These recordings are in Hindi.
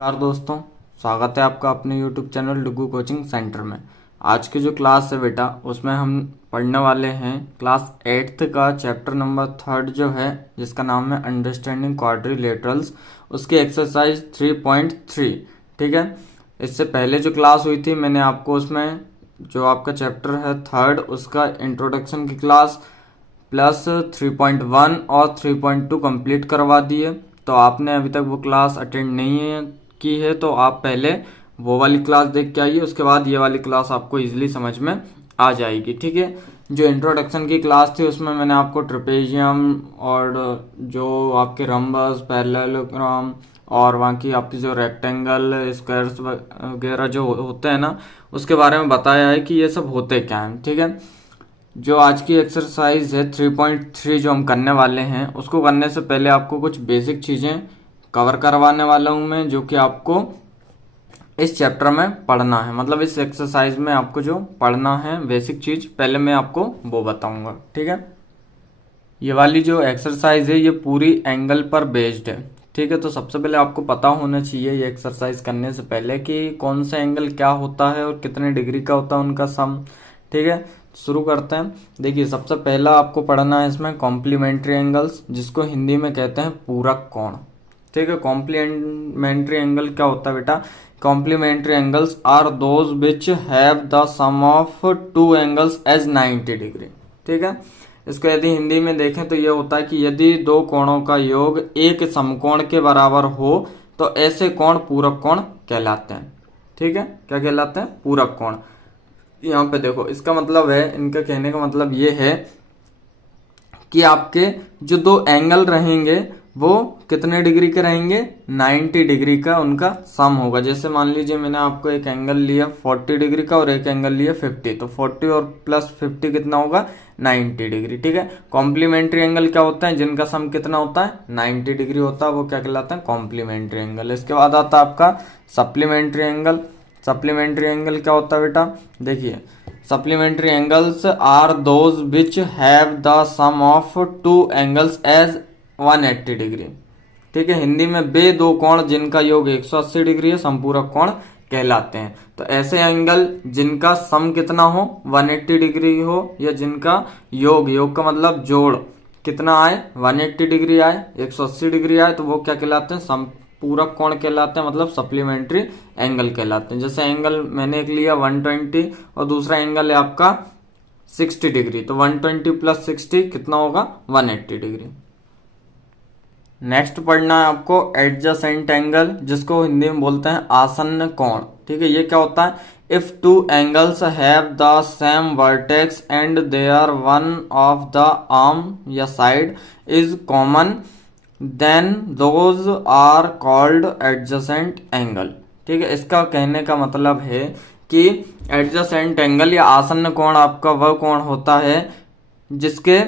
नमस्कार दोस्तों, स्वागत है आपका अपने YouTube चैनल डुगू कोचिंग सेंटर में। आज की जो क्लास है बेटा, उसमें हम पढ़ने वाले हैं क्लास 8th का चैप्टर नंबर 3 जो है, जिसका नाम है अंडरस्टैंडिंग क्वाड्रिलेटरल्स, उसकी एक्सरसाइज 3.3। ठीक है, इससे पहले जो क्लास हुई थी मैंने आपको उसमें जो आपका चैप्टर है 3rd उसका इंट्रोडक्शन की क्लास प्लस 3.1 और 3.2 कंप्लीट करवा दिए। तो आपने अभी तक वो क्लास अटेंड नहीं की है तो आप पहले वो वाली क्लास देख के आइए, उसके बाद ये वाली क्लास आपको इजीली समझ में आ जाएगी। ठीक है, जो इंट्रोडक्शन की क्लास थी उसमें मैंने आपको ट्रेपेजियम और जो आपके रम्बस, पैरेललोग्राम और वहाँ की आपकी जो रेक्टेंगल, स्क्वायर्स वगैरह जो होते हैं ना, उसके बारे में बताया है कि ये सब होते क्या हैं। ठीक है, जो आज की एक्सरसाइज है 3.3 जो हम करने वाले हैं, उसको करने से पहले आपको कुछ बेसिक चीज़ें कवर करवाने वाला हूं मैं, जो कि आपको इस चैप्टर में पढ़ना है। मतलब इस एक्सरसाइज में आपको जो पढ़ना है बेसिक चीज, पहले मैं आपको वो बताऊंगा। ठीक है, ये वाली जो एक्सरसाइज है ये पूरी एंगल पर बेस्ड है। ठीक है, तो सबसे पहले आपको पता होना चाहिए ये एक्सरसाइज करने से पहले कि कौन सा एंगल क्या होता है और कितने डिग्री का होता है उनका सम। ठीक है, शुरू करते हैं। देखिए, सबसे पहला आपको पढ़ना है इसमें कॉम्प्लीमेंट्री एंगल्स, जिसको हिंदी में कहते हैं पूरक कोण। ठीक है, कॉम्प्लीमेंट्री एंगल क्या होता है बेटा? Complementary angles are those which have the sum of two angles as 90 degree. ठीक है, इसको यदि हिंदी में देखें तो ये होता है कि यदि दो कोणों का योग एक समकोण के बराबर हो तो ऐसे कोण पूरक कोण कहलाते हैं। ठीक है, क्या कहलाते हैं? पूरक कोण। यहाँ पे देखो, इसका मतलब है, इनका कहने का मतलब ये है कि आपके जो दो एंगल रहेंगे वो कितने डिग्री के रहेंगे? 90 डिग्री का उनका सम होगा। जैसे मान लीजिए मैंने आपको एक एंगल लिया 40 डिग्री का और एक एंगल लिया 50, तो 40 और प्लस 50 कितना होगा? 90 डिग्री। ठीक है, कॉम्प्लीमेंट्री एंगल क्या होता है? जिनका सम कितना होता है? 90 डिग्री होता है, वो क्या कहलाता है? Complementary angle. इसके बाद आता है आपका सप्लीमेंट्री एंगल। सप्लीमेंट्री एंगल क्या होता है बेटा? देखिए, supplementary angles are those which have the sum of two angles as 180 degree. ठीक है, हिंदी में वे दो कोण जिनका योग 180 डिग्री है संपूरक कोण कहलाते हैं। तो ऐसे एंगल जिनका सम कितना हो? 180 डिग्री हो, या जिनका योग का मतलब जोड़ कितना आए? 180 डिग्री आए, 180 डिग्री आए, तो वो क्या कहलाते हैं? संपूरक कोण कहलाते हैं, मतलब सप्लीमेंट्री एंगल कहलाते हैं। जैसे एंगल मैंने एक लिया 120 और दूसरा एंगल है आपका 60 डिग्री, तो 120 प्लस 60 कितना होगा? 180 डिग्री। नेक्स्ट पढ़ना है आपको एडजेसेंट एंगल, जिसको हिंदी में बोलते हैं आसन्न कोण। ठीक है, ये क्या होता है? If two angles have the same vertex and their one of the arm या side is common then those are called adjacent angle. ठीक है, इसका कहने का मतलब है कि एडजेसेंट एंगल या आसन्न कोण आपका वह कोण होता है जिसके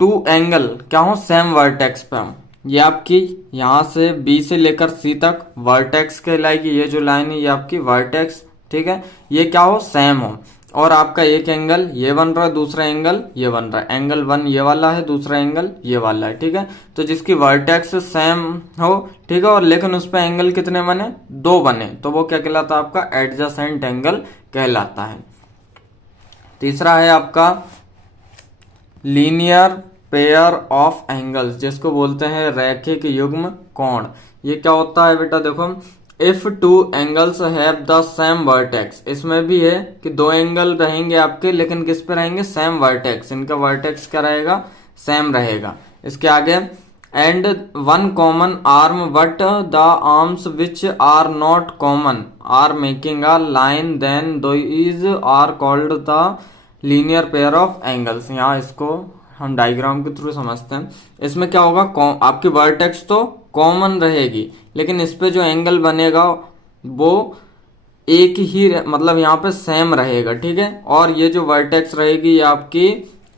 टू एंगल क्या हो? सेम वर्टेक्स पे हो। ये आपकी यहां से बी से लेकर सी तक वर्टेक्स कहलाएगी। ये जो लाइन है ये आपकी वर्टेक्स। ठीक है, ये क्या हो? सेम हो। और आपका एक एंगल ये बन रहा है, दूसरा एंगल ये बन रहा है। एंगल वन ये वाला है, दूसरा एंगल ये वाला है। ठीक है, तो जिसकी वर्टेक्स सेम हो, ठीक है, और लेकिन उस पर एंगल कितने बने? दो बने, तो वो क्या कहलाता है? आपका एडजेसेंट एंगल कहलाता है। तीसरा है आपका लीनियर पेयर ऑफ एंगल्स, जिसको बोलते हैं रैखिक युग्म कोण। ये क्या होता है बेटा? देखो, if two angles have the same vertex, इसमें भी है कि दो एंगल रहेंगे आपके, लेकिन किस पे रहेंगे? Same vertex. इनका वर्टेक्स क्या रहेगा? सेम रहेगा। इसके आगे and one common arm but the arms which are not common are making a line, then those are called the linear pair of angles. यहाँ इसको हम डायग्राम के थ्रू समझते हैं। इसमें क्या होगा? आपकी वर्टेक्स तो कॉमन रहेगी, लेकिन इस पे जो एंगल बनेगा वो एक ही मतलब यहाँ पे सेम रहेगा। ठीक है, और ये जो वर्टेक्स रहेगी ये आपकी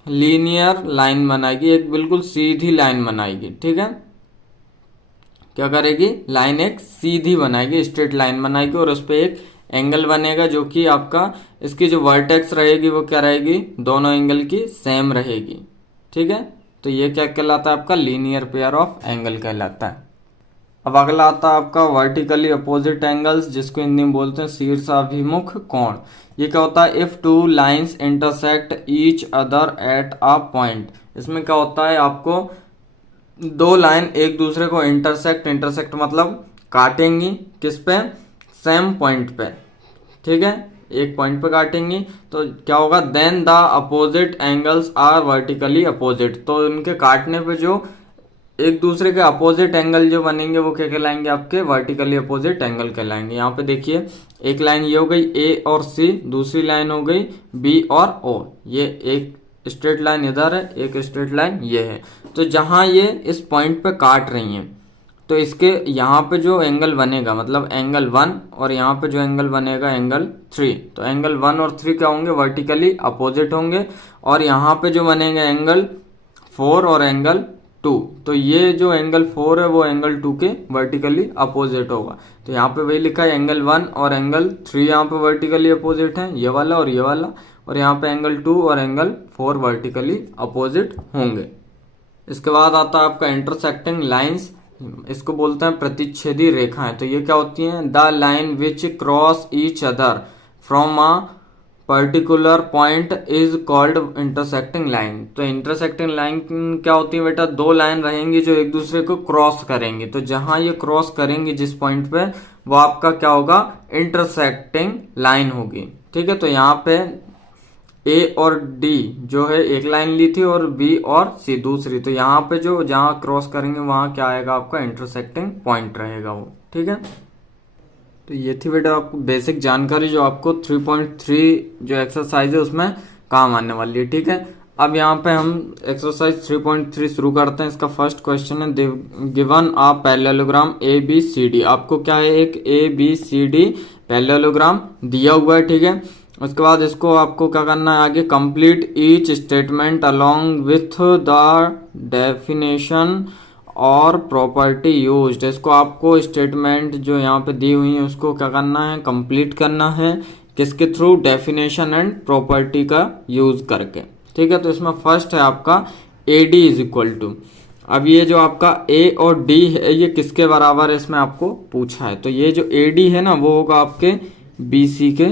लीनियर लाइन बनाएगी, एक बिल्कुल सीधी लाइन बनाएगी। ठीक है, क्या करेगी? लाइन एक सीधी बनाएगी, स्ट्रेट लाइन बनाएगी, और उस पर एक एंगल बनेगा जो कि आपका इसकी जो वर्टेक्स रहेगी वो क्या रहेगी? दोनों एंगल की सेम रहेगी। ठीक है, तो ये क्या कहलाता है? आपका लीनियर पेयर ऑफ एंगल कहलाता है। अब अगला आता है आपका वर्टिकली अपोजिट एंगल्स, जिसको हिंदी में बोलते हैं शीर्षाभिमुख कोण। ये क्या होता है, if two lines intersect each other at a point. इसमें क्या होता है, आपको दो लाइन एक दूसरे को इंटरसेक्ट मतलब काटेंगी, किस पे, सेम पॉइंट पे, ठीक है, एक पॉइंट पे काटेंगी, तो क्या होगा, then the opposite angles are vertically opposite. तो उनके काटने पे जो एक दूसरे के अपोजिट एंगल जो बनेंगे वो क्या कहलाएंगे, आपके वर्टिकली अपोजिट एंगल कहलाएंगे। यहाँ पे देखिए एक लाइन ये हो गई ए और सी, दूसरी लाइन हो गई बी और ओ। ये एक स्ट्रेट लाइन इधर है, एक स्ट्रेट लाइन ये है। तो जहां ये इस पॉइंट पे काट रही हैं, तो इसके यहाँ पे जो एंगल बनेगा, मतलब एंगल 1, और यहाँ पे जो एंगल बनेगा एंगल 3, तो एंगल 1 और 3 क्या होंगे, वर्टिकली अपोजिट होंगे। और यहाँ पे जो बनेगा एंगल 4 और एंगल 2, तो ये जो एंगल 4 है वो एंगल 2 के वर्टिकली अपोजिट होगा। तो यहाँ पे वही लिखा है, एंगल 1 और एंगल 3 यहाँ पे वर्टिकली अपोजिट है, ये वाला और ये वाला। और यहाँ पे एंगल 2 और एंगल 4 वर्टिकली अपोजिट होंगे। इसके बाद आता है आपका इंटरसेक्टिंग लाइंस, इसको बोलते हैं प्रतिच्छेदी रेखाएं। तो ये क्या होती हैं, the line which cross each other from a particular point is called intersecting line. तो इंटरसेक्टिंग लाइन क्या होती है बेटा, दो लाइन रहेंगी जो एक दूसरे को क्रॉस करेंगी। तो जहां ये क्रॉस करेंगी जिस पॉइंट पे, वो आपका क्या होगा, इंटरसेक्टिंग लाइन होगी, ठीक है। तो यहाँ पे ए और डी जो है एक लाइन ली थी, और बी और सी दूसरी। तो यहाँ पे जो जहां क्रॉस करेंगे वहां क्या आएगा, आपका इंटरसेक्टिंग पॉइंट रहेगा वो, ठीक है। तो ये थी बेटा आपको बेसिक जानकारी जो आपको 3.3 जो एक्सरसाइज है उसमें काम आने वाली है, ठीक है। अब यहाँ पे हम एक्सरसाइज 3.3 शुरू करते हैं। इसका फर्स्ट क्वेश्चन है, given a parallelogram A B C D. आपको क्या है, एक A B C D parallelogram दिया हुआ है, ठीक है। उसके बाद इसको आपको क्या करना है, आगे complete each statement along with the definition और प्रॉपर्टी यूज्ड। इसको आपको स्टेटमेंट जो यहाँ पे दी हुई है उसको क्या करना है, कंप्लीट करना है, किसके थ्रू, डेफिनेशन एंड प्रॉपर्टी का यूज करके, ठीक है। तो इसमें फर्स्ट है आपका A D is equal to. अब ये जो आपका ए और डी है ये किसके बराबर है, इसमें आपको पूछा है। तो ये जो ए डी है ना वो होगा आपके बी सी के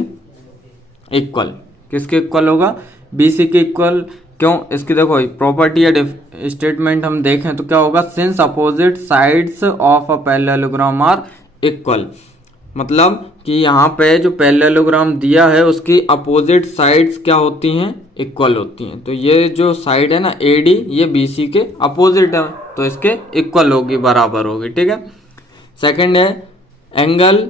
इक्वल। किसके इक्वल होगा, बी सी के इक्वल। क्यों, इसकी देखो प्रॉपर्टी या स्टेटमेंट हम देखें तो क्या होगा, since opposite sides of a parallelogram are equal. मतलब कि यहाँ पे जो पैरेललोग्राम दिया है उसकी अपोजिट साइड्स क्या होती हैं, इक्वल होती हैं। तो ये जो साइड है ना ए डी, ये बी सी के अपोजिट है, तो इसके इक्वल होगी, बराबर होगी, ठीक है। सेकंड है एंगल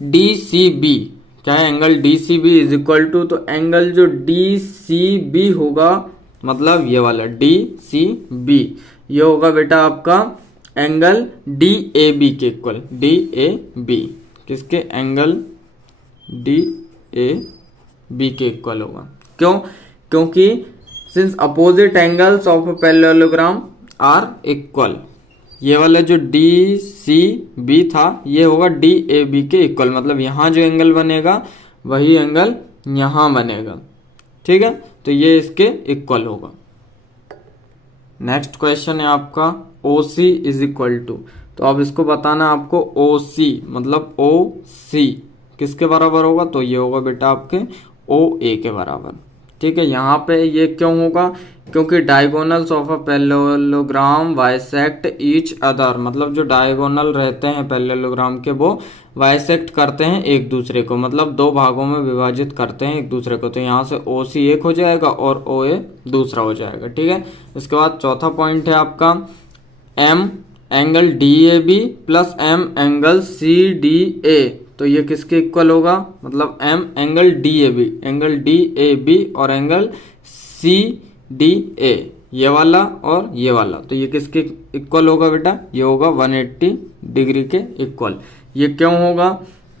डी सी बी। क्या है, angle D C B is equal to, तो एंगल जो डी सी बी होगा, मतलब ये वाला डी सी बी, ये होगा बेटा आपका एंगल डी ए बी के इक्वल। डी ए बी किसके, एंगल डी ए बी के इक्वल होगा। क्यों, क्योंकि since opposite angles of a parallelogram are equal, ये वाला जो डी सी बी था ये होगा डी ए बी के इक्वल। मतलब यहां जो एंगल बनेगा वही एंगल यहां बनेगा, ठीक है। तो ये इसके इक्वल होगा। नेक्स्ट क्वेश्चन है आपका ओ सी इज इक्वल टू। तो अब इसको बताना है आपको ओ सी, मतलब ओ सी किसके बराबर होगा, तो ये होगा बेटा आपके ओ ए के बराबर, ठीक है। यहाँ पे ये क्यों होगा, क्योंकि diagonals of a parallelogram bisect each other. मतलब जो डायगोनल रहते हैं पैरेललोग्राम के वो बाइसेक्ट करते हैं एक दूसरे को, मतलब दो भागों में विभाजित करते हैं एक दूसरे को। तो यहाँ से ओ सी एक हो जाएगा और ओ ए दूसरा हो जाएगा, ठीक है। इसके बाद चौथा पॉइंट है आपका m angle D A B plus m angle C D A. तो ये किसके इक्वल होगा, मतलब m angle D A B और एंगल सी डी ए, ये वाला और ये वाला। तो ये किसके इक्वल होगा बेटा, ये होगा 180 डिग्री के इक्वल। ये क्यों होगा,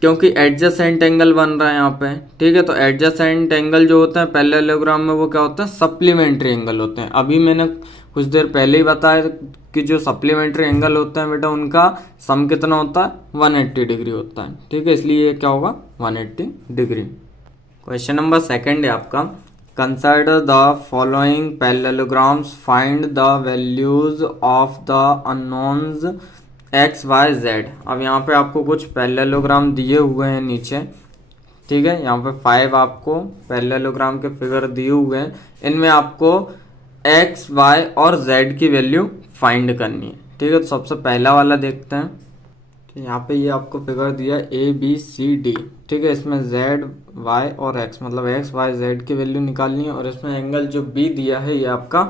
क्योंकि एडजेसेंट एंगल बन रहा है यहाँ पे, ठीक है। तो एडजेसेंट एंगल जो होता है पैरेललोग्राम में वो क्या होता है, सप्लीमेंट्री एंगल होते हैं। अभी मैंने कुछ देर पहले ही बताया कि जो सप्लीमेंट्री एंगल होता है बेटा उनका सम कितना होता है, 180 डिग्री होता है, ठीक है। इसलिए ये क्या होगा, 180 डिग्री। क्वेश्चन नंबर सेकंड है आपका, consider the following parallelograms, find the values of the unknowns x y z. अब यहाँ पे आपको कुछ पैरेललोग्राम दिए हुए हैं नीचे, ठीक है। यहाँ पे 5 आपको पैरेललोग्राम के फिगर दिए हुए हैं। इनमें आपको एक्स वाई और जेड की वैल्यू फाइंड करनी है, ठीक है। तो सबसे पहला वाला देखते हैं। तो यहाँ पे ये आपको फिगर दिया ए बी सी डी, ठीक है। इसमें जेड वाई और एक्स, मतलब एक्स वाई जेड की वैल्यू निकालनी है। और इसमें एंगल जो बी दिया है ये आपका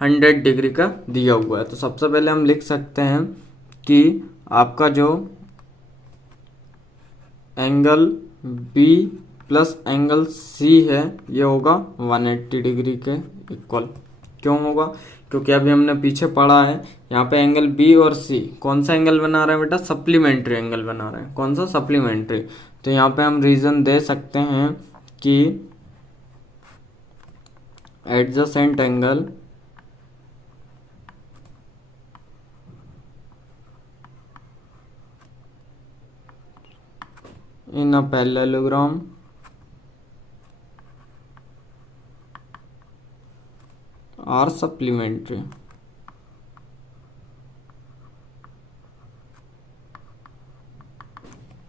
100 डिग्री का दिया हुआ है। तो सबसे पहले हम लिख सकते हैं कि आपका जो angle B plus angle C है ये होगा 180 डिग्री के इक्वल। क्यों होगा? क्योंकि अभी हमने पीछे पढ़ा है यहाँ पे एंगल बी और सी कौन सा एंगल बना रहा है बेटा? सप्लीमेंट्री एंगल बना रहा है। कौन सा? सप्लीमेंट्री। तो यहाँ पे हम रीजन दे सकते हैं कि adjacent angle in a parallelogram are supplementary।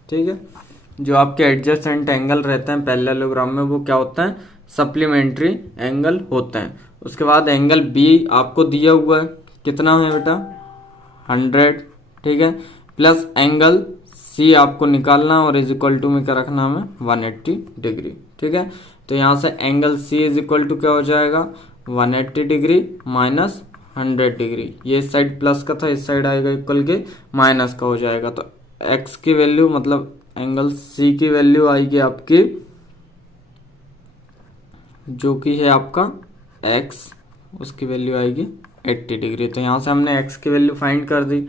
ठीक है। जो आपके एडजेसेंट एंगल रहते हैं पैरेललोग्राम में वो क्या होता है? सप्लीमेंट्री एंगल होते हैं। उसके बाद एंगल बी आपको दिया हुआ है, कितना है बेटा? 100, ठीक है। प्लस एंगल सी आपको निकालना और इज इक्वल टू में क्या रखना हमें? 180 डिग्री, ठीक है। तो यहाँ से angle C is equal to क्या हो जाएगा? 180 डिग्री माइनस 100 डिग्री। ये इस साइड प्लस का था, इस साइड आएगा इक्वल के माइनस का हो जाएगा। तो एक्स की वैल्यू मतलब एंगल सी की वैल्यू आएगी आपकी, जो कि है आपका एक्स, उसकी वैल्यू आएगी 80 डिग्री। तो यहाँ से हमने एक्स की वैल्यू फाइंड कर दी,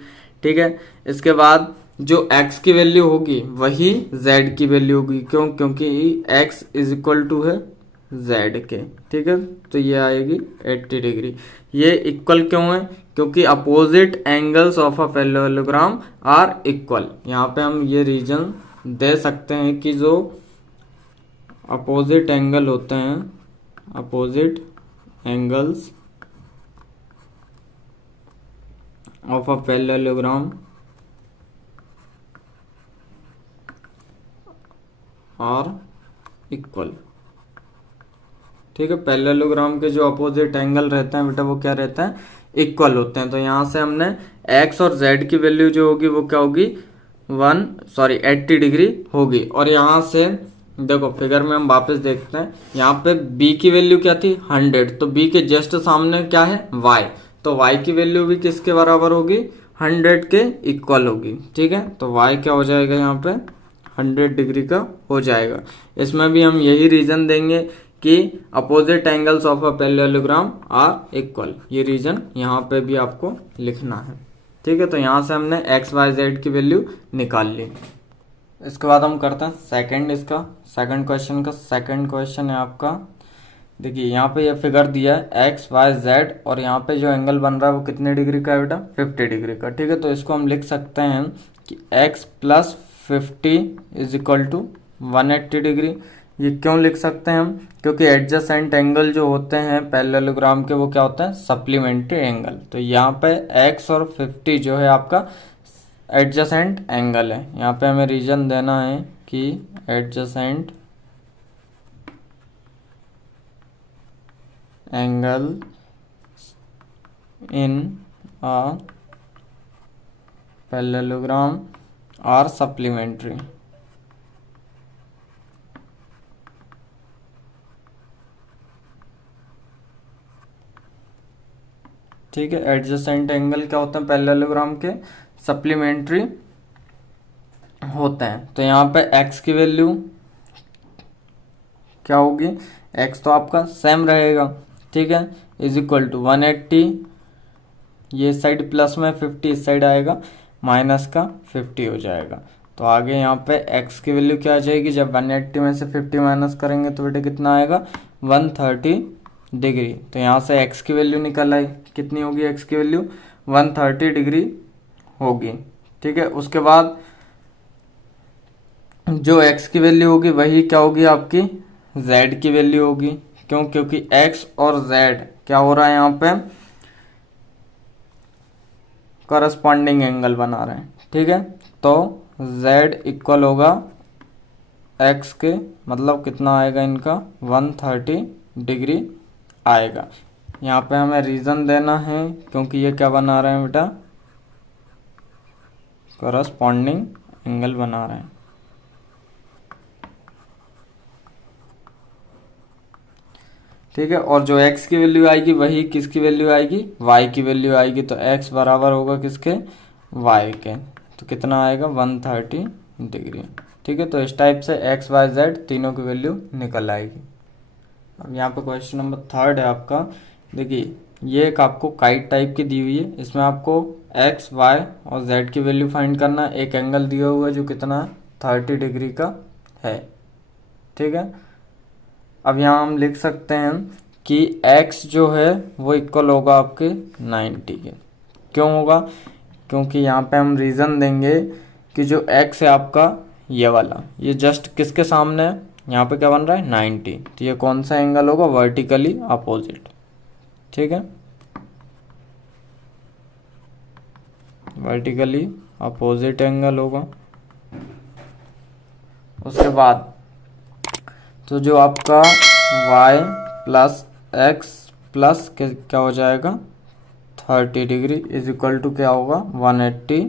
ठीक है। इसके बाद जो x की वैल्यू होगी वही z की वैल्यू होगी। क्यों? क्योंकि x इज इक्वल टू है z के, ठीक है। तो ये आएगी 80 डिग्री। ये इक्वल क्यों है? क्योंकि opposite angles of a parallelogram are equal. यहाँ पे हम ये रीजन दे सकते हैं कि जो अपोजिट एंगल होते हैं, opposite angles of a parallelogram और इक्वल, ठीक है। पैरेललोग्राम के जो अपोजिट एंगल रहते हैं बेटा वो क्या रहता है? इक्वल होते हैं। तो यहाँ से हमने x और z की वैल्यू जो होगी वो क्या होगी? 80 डिग्री होगी। और यहाँ से देखो फिगर में हम वापस देखते हैं, यहाँ पे b की वैल्यू क्या थी? 100। तो b के जस्ट सामने क्या है? y। तो y की वैल्यू भी किसके बराबर होगी? 100 के इक्वल होगी, ठीक है। तो y क्या हो जाएगा? यहाँ पे 100 डिग्री का हो जाएगा। इसमें भी हम यही रीजन देंगे कि opposite angles of a parallelogram are equal. ये रीजन यहाँ पे भी आपको लिखना है, ठीक है। तो यहाँ से हमने एक्स वाई जेड की वैल्यू निकाल ली। इसके बाद हम करते हैं सेकंड क्वेश्चन का। सेकंड क्वेश्चन है आपका, देखिए यहाँ पे ये फिगर दिया है एक्स वाई जेड, और यहाँ पे जो एंगल बन रहा है वो कितने डिग्री का है बेटा? 50 डिग्री का, ठीक है। तो इसको हम लिख सकते हैं कि x plus 50 is equal to 180 degree. ये क्यों लिख सकते हैं हम? क्योंकि एडजेसेंट एंगल जो होते हैं पैरेललोग्राम के वो क्या होते हैं? Supplementary angle. तो यहाँ पे x और 50 जो है आपका एडजेसेंट एंगल है। यहाँ पे हमें रीजन देना है कि adjacent angle in a parallelogram are supplementary, ठीक है। एडजेसेंट एंगल क्या होते हैं पैरेललोग्राम के? सप्लीमेंट्री होते हैं। तो यहाँ पे x की वैल्यू क्या होगी? x तो आपका सेम रहेगा, ठीक है, इज इक्वल टू 180। ये साइड प्लस में 50, इस साइड आएगा माइनस का 50 हो जाएगा। तो आगे यहाँ पे x की वैल्यू क्या आ जाएगी? जब 180 में से 50 माइनस करेंगे तो बेटा कितना आएगा? 130 डिग्री। तो यहाँ से x की वैल्यू निकल आई, कितनी होगी x की वैल्यू? 130 डिग्री होगी, ठीक है। उसके बाद जो x की वैल्यू होगी वही क्या होगी आपकी? z की वैल्यू होगी। क्यों? क्योंकि x और z क्या हो रहा है यहाँ पे? करस्पॉन्डिंग एंगल बना रहे हैं, ठीक है। तो z इक्वल होगा x के, मतलब कितना आएगा इनका 130 डिग्री आएगा। यहाँ पे हमें रीज़न देना है क्योंकि ये क्या बना रहे हैं बेटा, करस्पॉन्डिंग एंगल बना रहे हैं। ठीक है, और जो x की वैल्यू आएगी वही किसकी वैल्यू आएगी, y की वैल्यू आएगी। तो x बराबर होगा किसके, y के। तो कितना आएगा 130 डिग्री। ठीक है, तो इस टाइप से x y z तीनों की वैल्यू निकल आएगी। अब यहाँ पे क्वेश्चन नंबर 3 है आपका। देखिए ये एक आपको काइट टाइप की दी हुई है, इसमें आपको x y और z की वैल्यू फाइंड करना है। एक एंगल दिया हुआ है जो कितना 30 डिग्री का है। ठीक है, अब यहाँ हम लिख सकते हैं कि x जो है वो इक्वल होगा आपके 90 के। क्यों होगा, क्योंकि यहाँ पे हम रीज़न देंगे कि जो x है आपका ये वाला, ये जस्ट किसके सामने है, यहाँ पे क्या बन रहा है 90। तो ये कौन सा एंगल होगा, वर्टिकली अपोजिट। ठीक है, वर्टिकली अपोजिट एंगल होगा। उसके बाद तो जो आपका y प्लस एक्स प्लस क्या हो जाएगा 30 डिग्री इज इक्वल टू क्या होगा 180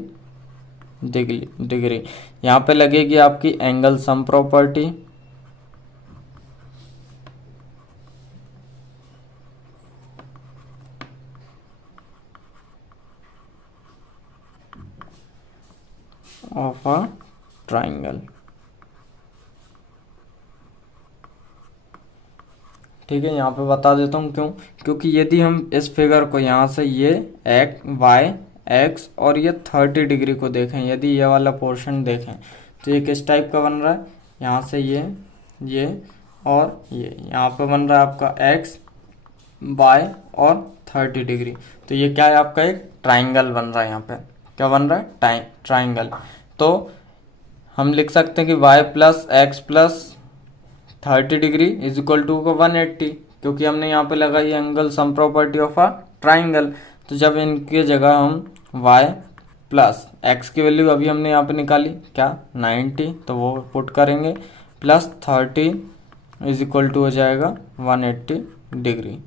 डिग्री। यहाँ पे लगेगी आपकी angle sum property. Of a triangle. ठीक है, यहाँ पे बता देता हूँ क्यों, क्योंकि यदि हम इस फिगर को यहाँ से ये वाई एक्स और ये 30 डिग्री को देखें, यदि ये वाला पोर्शन देखें तो ये किस टाइप का बन रहा है, यहाँ से ये और ये यहाँ पे बन रहा है आपका एक्स वाई और 30 डिग्री। तो ये क्या है आपका एक ट्राइंगल बन रहा है। यहाँ पे क्या बन रहा है ट्राइंगल। तो हम लिख सकते हैं कि y plus x plus 30 degree is equal to को 180, क्योंकि हमने यहाँ पे लगाई angle sum property of a triangle. तो जब इनके जगह हम y प्लस एक्स की वैल्यू अभी हमने यहाँ पे निकाली क्या 90, तो वो पुट करेंगे प्लस 30 इज इक्वल टू हो जाएगा 180 डिग्री।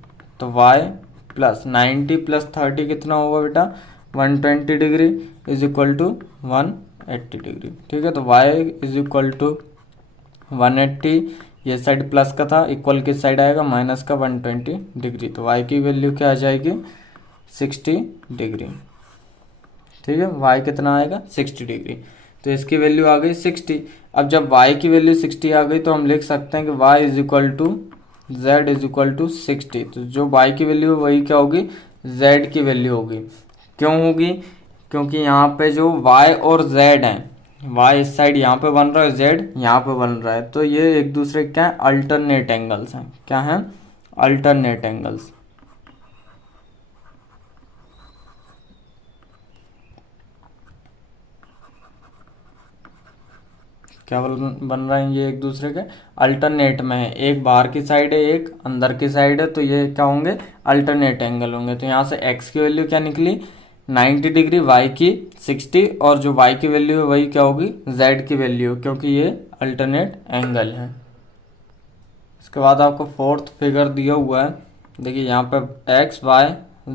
तो y प्लस 90 प्लस 30 कितना होगा बेटा 120 degree is equal to 180 degree. ठीक है, तो y इज इक्वल टू 180, ये साइड प्लस का था, इक्वल किस साइड आएगा माइनस का 120 डिग्री। तो y की वैल्यू क्या आ जाएगी 60 डिग्री। ठीक है, y कितना आएगा 60 डिग्री। तो इसकी वैल्यू आ गई 60। अब जब y की वैल्यू 60 आ गई तो हम लिख सकते हैं कि y is equal to z is equal to 60। तो जो y की वैल्यू है वही क्या होगी z की वैल्यू होगी। क्यों होगी, क्योंकि यहाँ पे जो y और z है, y इस साइड यहाँ पे बन रहा है, z यहाँ पे बन रहा है, तो ये एक दूसरे क्या है अल्टरनेट एंगल्स हैं। क्या हैं अल्टरनेट एंगल्स। क्या बन रहे हैं, ये एक दूसरे के अल्टरनेट में है, एक बाहर की साइड है एक अंदर की साइड है, तो ये क्या होंगे अल्टरनेट एंगल होंगे। तो यहाँ से x की वैल्यू क्या निकली 90 डिग्री, y की 60, और जो y की वैल्यू है वही क्या होगी z की वैल्यू, क्योंकि ये अल्टरनेट एंगल है। इसके बाद आपको फोर्थ फिगर दिया हुआ है। देखिए यहाँ पे x y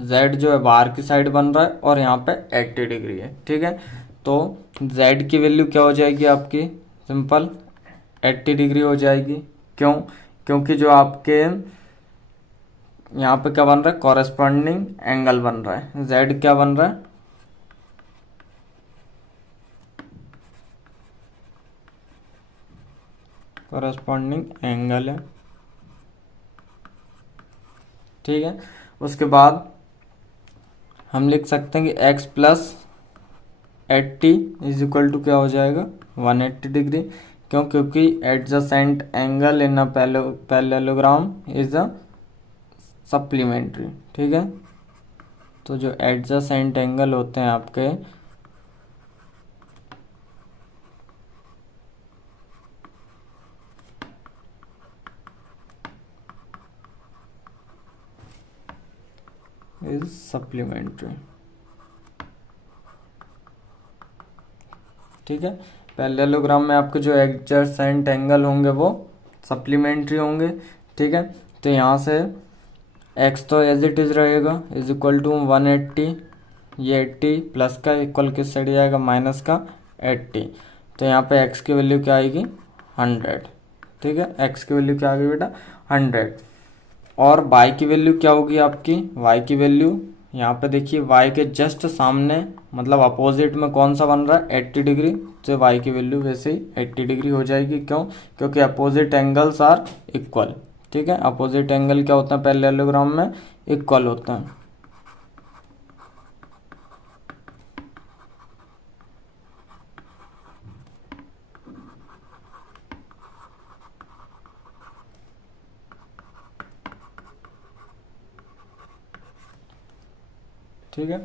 z जो है बाहर की साइड बन रहा है और यहाँ पे 80 डिग्री है। ठीक है, तो z की वैल्यू क्या हो जाएगी आपकी सिंपल 80 डिग्री हो जाएगी। क्यों, क्योंकि जो आपके यहाँ पे क्या बन रहा है कॉरेस्पॉन्डिंग एंगल बन रहा है, z क्या बन रहा है कॉरेस्पॉन्डिंग एंगल है। ठीक है, उसके बाद हम लिख सकते हैं कि x plus 80 is equal to क्या हो जाएगा 180 डिग्री। क्यों, क्योंकि adjacent angle in a parallelogram is a supplementary. ठीक है, तो जो एडजेसेंट एंगल होते हैं आपके इज सप्लीमेंट्री। ठीक है। पैरेललोग्राम में आपके जो एडजेसेंट एंगल होंगे वो सप्लीमेंट्री होंगे, ठीक है। तो यहाँ से x तो एज इट इज रहेगा, इज इक्वल टू 180, ये 80 प्लस का इक्वल किस साइड जाएगा, माइनस का 80। तो यहाँ पे x की वैल्यू क्या आएगी, 100, ठीक है। x की वैल्यू क्या आ गई बेटा, 100। और y की वैल्यू क्या होगी आपकी, y की वैल्यू यहाँ पे देखिए y के जस्ट सामने मतलब अपोजिट में कौन सा बन रहा है, 80 डिग्री। तो y की वैल्यू वैसे ही 80 डिग्री हो जाएगी, क्यों, क्योंकि अपोजिट एंगल्स आर इक्वल, ठीक है। अपोजिट एंगल क्या होता है पैरेललोग्राम में, इक्वल होता है। ठीक है,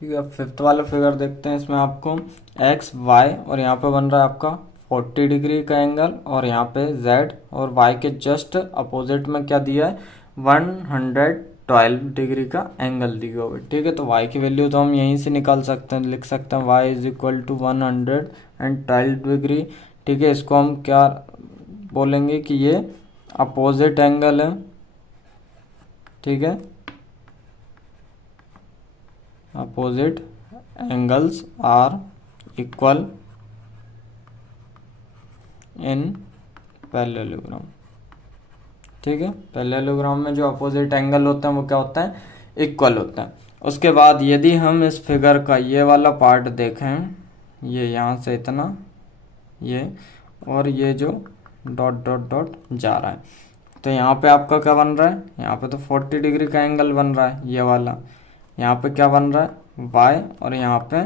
ठीक है। अब फिफ्थ वाला फिगर देखते हैं। इसमें आपको एक्स वाई और यहाँ पे बन रहा है आपका 40 डिग्री का एंगल, और यहाँ पे जेड और वाई के जस्ट अपोजिट में क्या दिया है, 112 डिग्री का एंगल दिया हुआ है, ठीक है। तो वाई की वैल्यू तो हम यहीं से निकाल सकते हैं, लिख सकते हैं y is equal to 112 degree, ठीक है। इसको हम क्या बोलेंगे कि ये अपोजिट एंगल है, ठीक है। Opposite angles are equal in parallelogram, ठीक है। पैरेललोग्राम में जो अपोजिट एंगल होते हैं वो क्या होता है, इक्वल होता है। उसके बाद यदि हम इस फिगर का ये वाला पार्ट देखें, ये यहाँ से इतना, ये और ये जो डॉट डॉट डॉट जा रहा है, तो यहाँ पे आपका क्या बन रहा है, यहाँ पे तो 40 डिग्री का एंगल बन रहा है ये वाला। यहाँ पे क्या बन रहा है, y, और यहाँ पे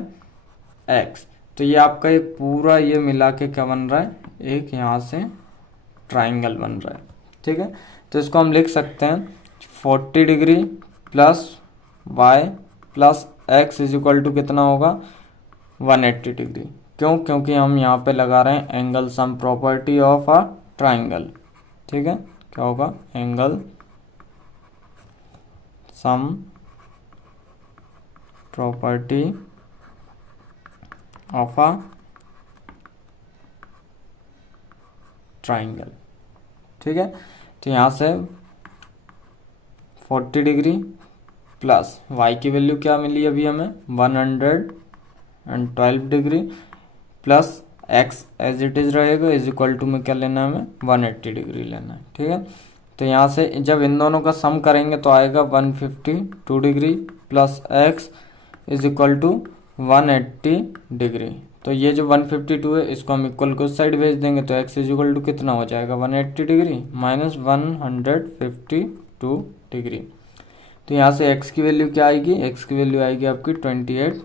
x। तो ये आपका ये पूरा ये मिला के क्या बन रहा है, एक यहाँ से ट्राइंगल बन रहा है, ठीक है। तो इसको हम लिख सकते हैं 40 degree plus y plus x is equal to कितना होगा, 180 डिग्री। क्यों, क्योंकि हम यहाँ पे लगा रहे हैं angle sum property of a triangle, ठीक है। क्या होगा, angle sum property of a triangle, ठीक है। तो यहाँ से 40 डिग्री प्लस y की वैल्यू क्या मिली अभी हमें, 112 degree plus x as it is रहेगा, इज इक्वल टू में क्या लेना है हमें, 180 डिग्री लेना है, ठीक है। तो यहाँ से जब इन दोनों का सम करेंगे तो आएगा 152 degree plus x is equal to 180 degree. तो ये जो 152 है इसको हम इक्वल को उस साइड भेज देंगे, तो x इज इक्वल टू कितना हो जाएगा, 180 डिग्री माइनस 152 डिग्री। तो यहाँ से x की वैल्यू क्या आएगी, x की वैल्यू आएगी आपकी 28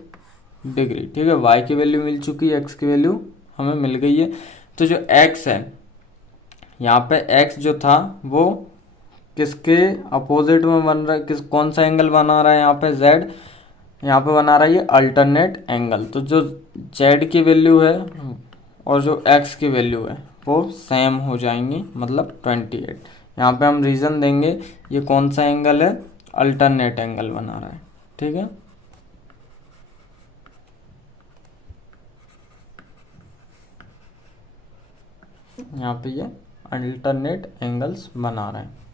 डिग्री, ठीक है। y की वैल्यू मिल चुकी है, x की वैल्यू हमें मिल गई है। तो जो x है यहाँ पे, x जो था वो किसके अपोजिट में बन रहा है, किस कौन सा एंगल बना रहा है यहाँ पे, z। यहाँ पे बना रहा है ये अल्टरनेट एंगल। तो जो z की वैल्यू है और जो x की वैल्यू है वो सेम हो जाएंगी, मतलब 28। यहाँ पे हम रीज़न देंगे ये कौन सा एंगल है, अल्टरनेट एंगल बना रहा है, ठीक है। यहाँ पे ये अल्टरनेट एंगल्स बना रहे हैं।